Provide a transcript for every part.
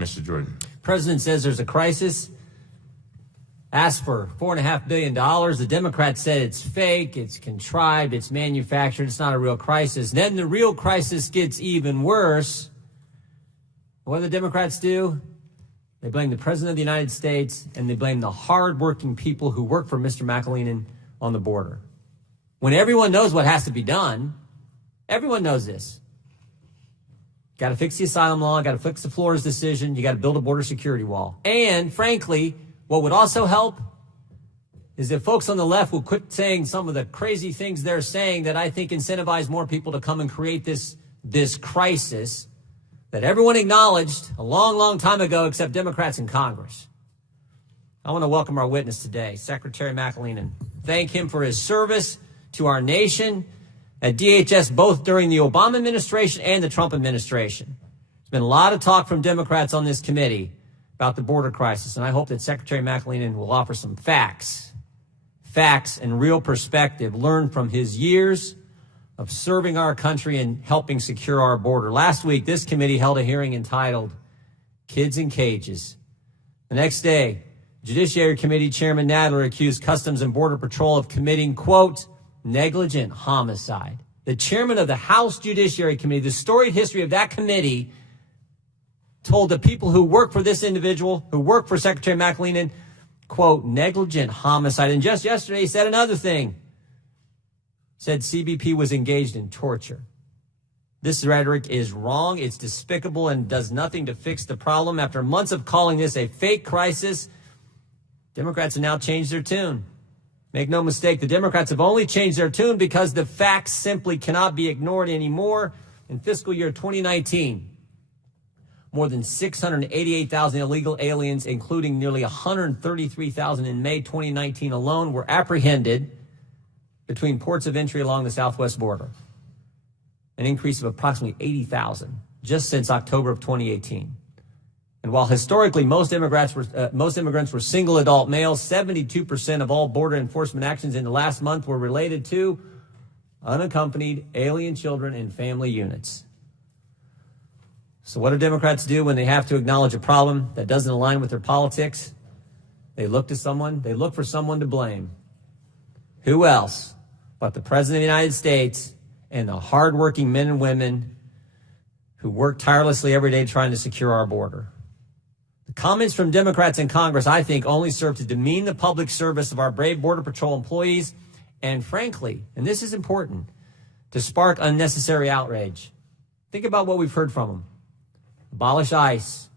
Mr. Jordan. President says there's a crisis. Asked for $4.5 billion. The Democrats said it's fake, it's contrived, it's manufactured, it's not a real crisis. Then the real crisis gets even worse. What do the Democrats do? They blame the President of the United States, and they blame the hardworking people who work for Mr. McAleenan on the border. When everyone knows what has to be done, everyone knows this. Got to fix the asylum law, got to fix the Flores decision, you got to build a border security wall. And frankly, what would also help is if folks on the left will quit saying some of the crazy things they're saying that I think incentivize more people to come and create this crisis that everyone acknowledged a long, long time ago except Democrats in Congress. I want to welcome our witness today, Secretary McAleenan. Thank him for his service to our nation at DHS, both during the Obama administration and the Trump administration. There's been a lot of talk from Democrats on this committee about the border crisis, and I hope that Secretary McAleenan will offer some facts and real perspective learned from his years of serving our country and helping secure our border. Last week, this committee held a hearing entitled Kids in Cages. The next day, Judiciary Committee Chairman Nadler accused Customs and Border Patrol of committing, quote, negligent homicide. The chairman of the House Judiciary Committee, the storied history of that committee, told the people who work for this individual, who work for Secretary McAleenan, quote, negligent homicide. And just yesterday, he said another thing. Said CBP was engaged in torture. This rhetoric is wrong. It's despicable and does nothing to fix the problem. After months of calling this a fake crisis, Democrats have now changed their tune. Make no mistake, the Democrats have only changed their tune because the facts simply cannot be ignored anymore. In fiscal year 2019, more than 688,000 illegal aliens, including nearly 133,000 in May 2019 alone, were apprehended between ports of entry along the southwest border, an increase of approximately 80,000 just since October of 2018. And while historically most immigrants were single adult males, 72% of all border enforcement actions in the last month were related to unaccompanied alien children and family units. So what do Democrats do when they have to acknowledge a problem that doesn't align with their politics? They look for someone to blame. Who else but the President of the United States and the hardworking men and women who work tirelessly every day trying to secure our border? The comments from Democrats in Congress, I think, only serve to demean the public service of our brave Border Patrol employees and, frankly, and this is important, to spark unnecessary outrage. Think about what we've heard from them. Abolish ICE.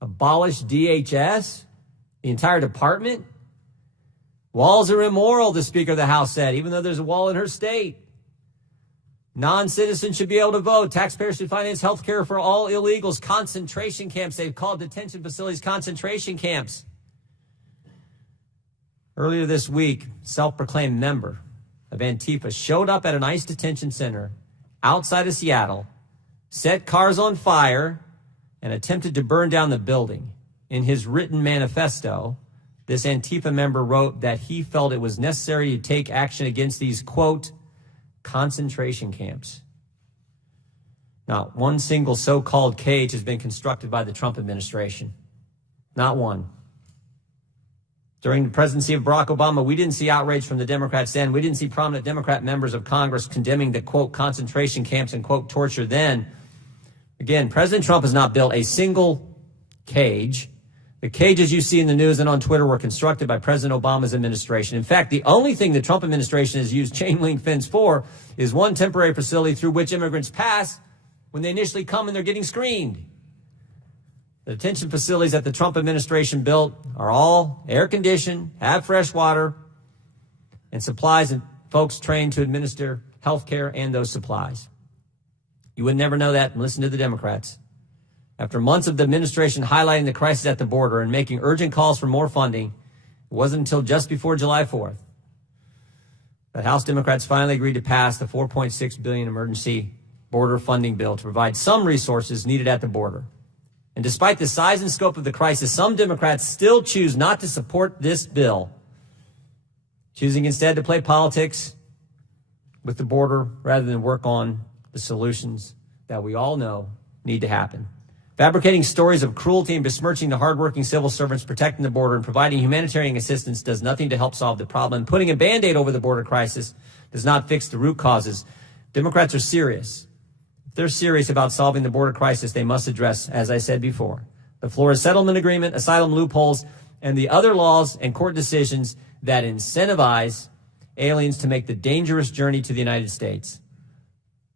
Abolish DHS. The entire department. Walls are immoral, the Speaker of the House said, even though there's a wall in her state. Non-citizens should be able to vote. Taxpayers should finance health care for all illegals. Concentration camps. They've called detention facilities concentration camps. Earlier this week, self-proclaimed member of Antifa showed up at an ICE detention center outside of Seattle, set cars on fire, and attempted to burn down the building. In his written manifesto, this Antifa member wrote that he felt it was necessary to take action against these, quote, concentration camps. Not one single so-called cage has been constructed by the Trump administration. Not one. During the presidency of Barack Obama, we didn't see outrage from the Democrats then. We didn't see prominent Democrat members of Congress condemning the, quote, concentration camps and, quote, torture then. Again, President Trump has not built a single cage. The cages you see in the news and on Twitter were constructed by President Obama's administration. In fact, the only thing the Trump administration has used chain link fence for is one temporary facility through which immigrants pass when they initially come and they're getting screened. The detention facilities that the Trump administration built are all air-conditioned, have fresh water, and supplies and folks trained to administer health care and those supplies. You would never know that and listen to the Democrats. After months of the administration highlighting the crisis at the border and making urgent calls for more funding, it wasn't until just before July 4th that House Democrats finally agreed to pass the $4.6 billion emergency border funding bill to provide some resources needed at the border. And despite the size and scope of the crisis, some Democrats still choose not to support this bill, choosing instead to play politics with the border rather than work on the solutions that we all know need to happen. Fabricating stories of cruelty and besmirching the hardworking civil servants protecting the border and providing humanitarian assistance does nothing to help solve the problem. Putting a Band-Aid over the border crisis does not fix the root causes. Democrats are serious. If they're serious about solving the border crisis, they must address, as I said before, the Flores settlement agreement, asylum loopholes, and the other laws and court decisions that incentivize aliens to make the dangerous journey to the United States.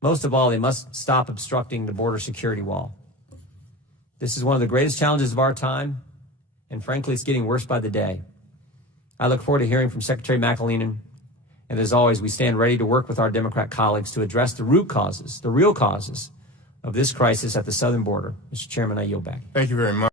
Most of all, they must stop obstructing the border security wall. This is one of the greatest challenges of our time, and frankly, it's getting worse by the day. I look forward to hearing from Secretary McAleenan, and as always, we stand ready to work with our Democrat colleagues to address the root causes, the real causes of this crisis at the southern border. Mr. Chairman, I yield back. Thank you very much.